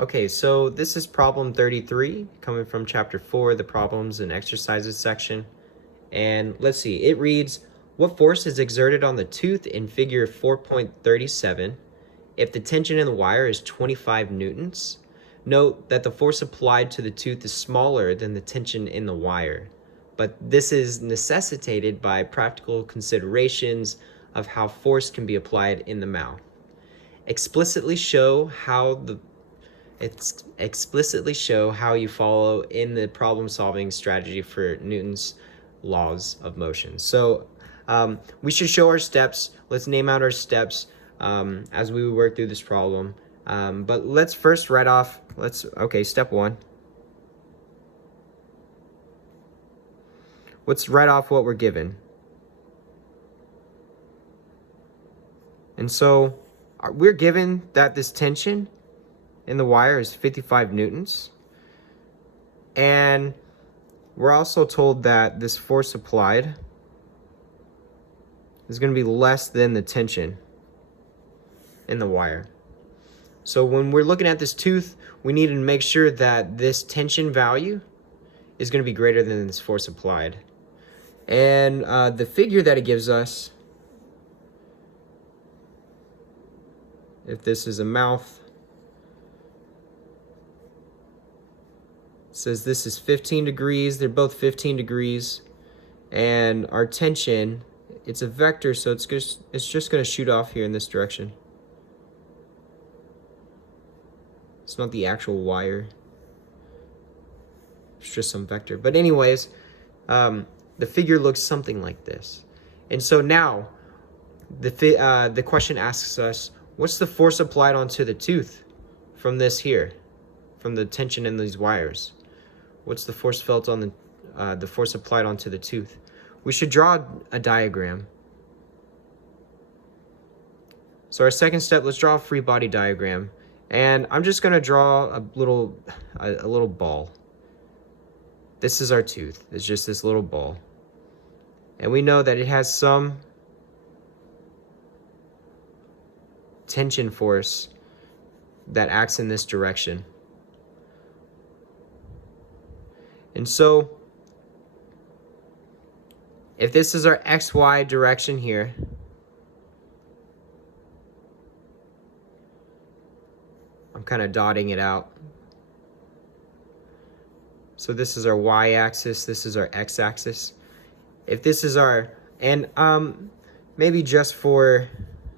Okay, so this is problem 33, coming from chapter 4, the problems and exercises section. And let's see, it reads, what force is exerted on the tooth in figure 4.37 if the tension in the wire is 25 newtons? Note that the force applied to the tooth is smaller than the tension in the wire, but this is necessitated by practical considerations of how force can be applied in the mouth. Explicitly show how you follow in the problem-solving strategy for Newton's laws of motion. So we should show our steps. Let's name out our steps as we work through this problem. But let's first write off, step 1. Let's write off what we're given. And so we're given that this tension in the wire is 55 newtons. And we're also told that this force applied is going to be less than the tension in the wire. So when we're looking at this tooth, we need to make sure that this tension value is going to be greater than this force applied. And the figure that it gives us, if this is a mouth, says this is 15 degrees. They're both 15 degrees. And our tension, it's a vector, so it's just going to shoot off here in this direction. It's not the actual wire. It's just some vector. But anyways, the figure looks something like this. And so now, the question asks us, what's the force applied onto the tooth from this here, from the tension in these wires? What's the force felt on the force applied onto the tooth? We should draw a diagram. So our second step, let's draw a free body diagram. And I'm just going to draw a little ball. This is our tooth. It's just this little ball. And we know that it has some tension force that acts in this direction. And so, if this is our XY direction here, I'm kind of dotting it out. So this is our Y-axis, this is our X-axis. If this is our, and maybe just for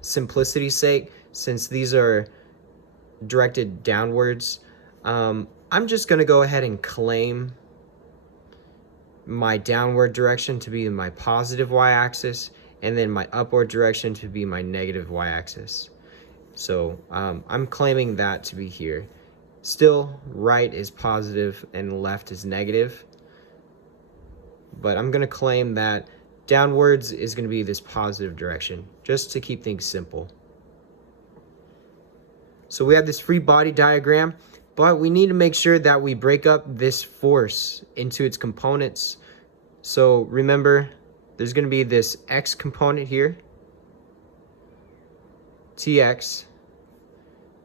simplicity's sake, since these are directed downwards, I'm just going to go ahead and claim my downward direction to be my positive Y-axis, and then my upward direction to be my negative Y-axis. So I'm claiming that to be here. Still, right is positive and left is negative. But I'm going to claim that downwards is going to be this positive direction, just to keep things simple. So we have this free body diagram, but we need to make sure that we break up this force into its components. So remember, there's going to be this X component here, TX.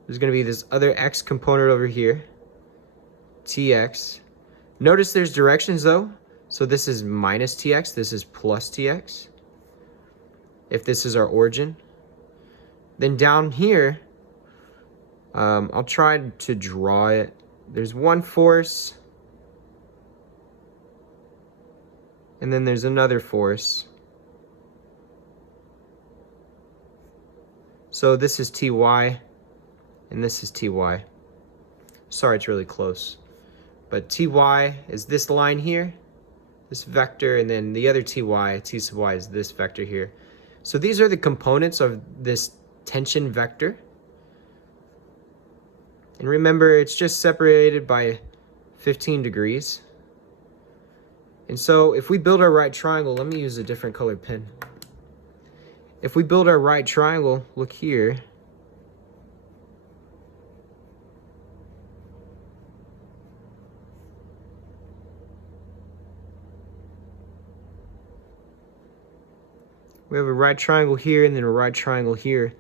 There's going to be this other X component over here, TX. Notice there's directions though. So this is minus TX, this is plus TX. If this is our origin. Then down here, I'll try to draw it. There's one force. And then there's another force. So this is TY. And this is TY. Sorry, it's really close. But TY is this line here, this vector, and then the other TY, T sub Y is this vector here. So these are the components of this tension vector. And remember, it's just separated by 15 degrees. And so if we build our right triangle, let me use a different colored pen. If we build our right triangle, look here. We have a right triangle here and then a right triangle here.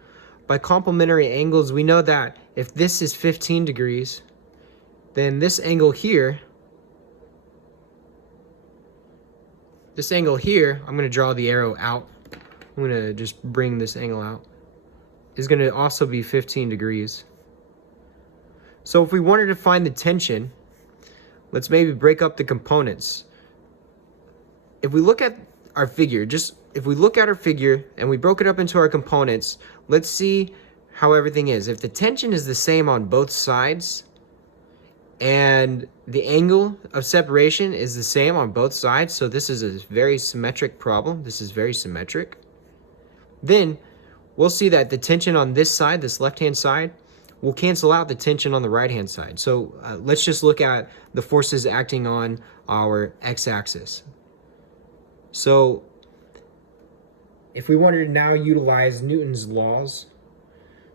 By complementary angles, we know that if this is 15 degrees, then this angle here, I'm going to draw the arrow out. I'm going to just bring this angle out, is going to also be 15 degrees. So if we wanted to find the tension, let's maybe break up the components. If we look at our figure, if we look at our figure and we broke it up into our components, let's see how everything is. If the tension is the same on both sides and the angle of separation is the same on both sides, so this is a very symmetric problem, this is very symmetric, then we'll see that the tension on this side, this left-hand side, will cancel out the tension on the right-hand side. So let's just look at the forces acting on our x-axis. So if we wanted to now utilize Newton's laws,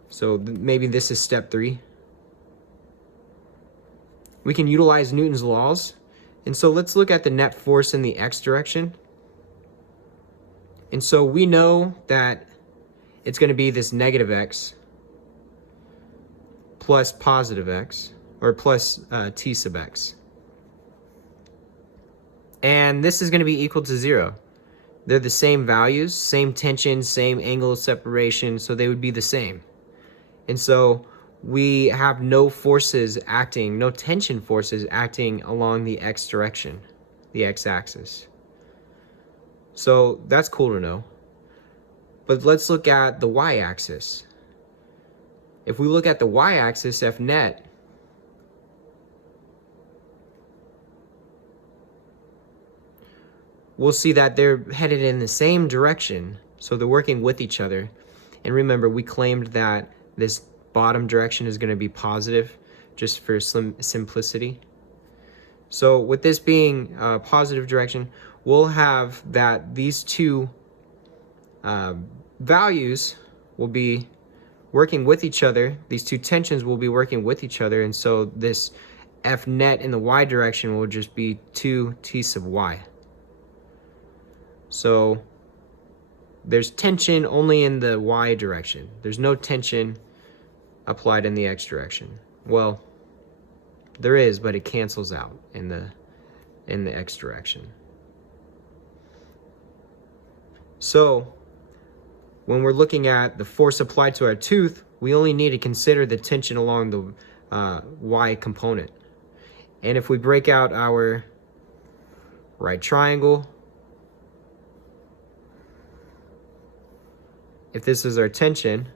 so maybe this is step 3. We can utilize Newton's laws. And so let's look at the net force in the x direction. And so we know that it's going to be this negative x plus positive x, or plus t sub x. And this is going to be equal to 0. They're the same values, same tension, same angle of separation, so they would be the same. And so we have no forces acting, no tension forces acting along the x direction, the x-axis. So that's cool to know. But let's look at the y-axis. If we look at the y-axis, F net, we'll see that they're headed in the same direction, so they're working with each other. And remember, we claimed that this bottom direction is going to be positive, just for simplicity. So with this being a positive direction, we'll have that these two values will be working with each other. These two tensions will be working with each other, and so this F net in the y direction will just be 2t sub y. So there's tension only in the y direction. There's no tension applied in the x direction. Well, there is, but it cancels out in the x direction. So when we're looking at the force applied to our tooth, we only need to consider the tension along the y component. And if we break out our right triangle, if this is our tension,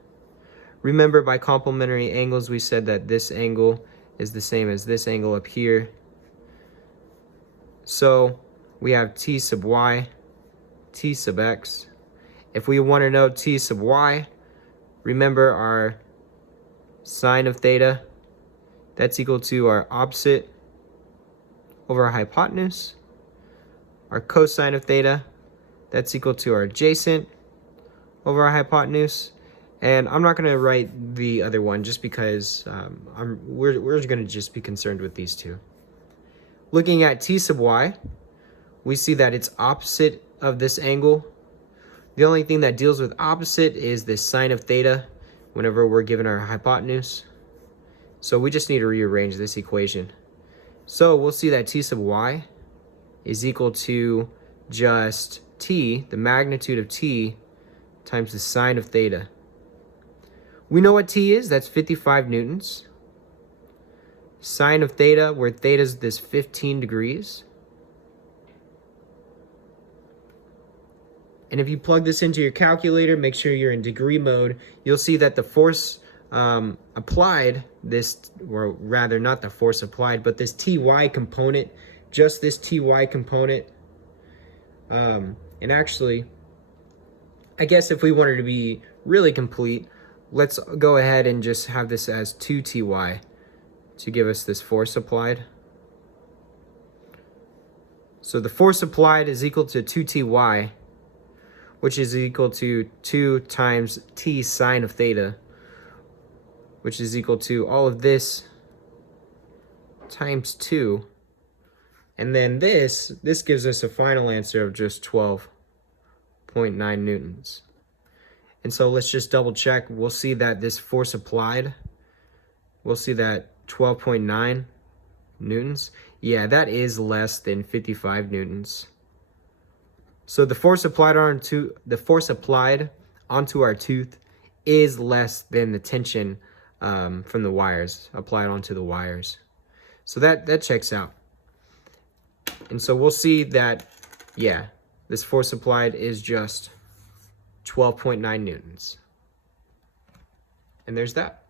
remember by complementary angles we said that this angle is the same as this angle up here. So we have t sub y, t sub x. If we want to know t sub y, remember our sine of theta, that's equal to our opposite over our hypotenuse. Our cosine of theta, that's equal to our adjacent over our hypotenuse. And I'm not going to write the other one just because we're going to just be concerned with these two. Looking at t sub y, we see that it's opposite of this angle. The only thing that deals with opposite is this sine of theta whenever we're given our hypotenuse. So we just need to rearrange this equation. So we'll see that t sub y is equal to just t, the magnitude of t, times the sine of theta. We know what t is, that's 55 newtons. Sine of theta, where theta is this 15 degrees. And if you plug this into your calculator, make sure you're in degree mode, you'll see that the force applied, or rather not the force applied, but this ty component, just this ty component, and actually, I guess if we wanted to be really complete, let's go ahead and just have this as 2ty to give us this force applied. So the force applied is equal to 2ty, which is equal to 2 times t sine of theta, which is equal to all of this times 2. And then this gives us a final answer of just 12.9 newtons. And so let's just double check. We'll see that this force applied, we'll see that 12.9 newtons. Yeah, that is less than 55 newtons. So the force applied onto our tooth is less than the tension from the wires applied onto the wires. So that checks out. And so we'll see that, yeah, this force applied is just 12.9 newtons. And there's that.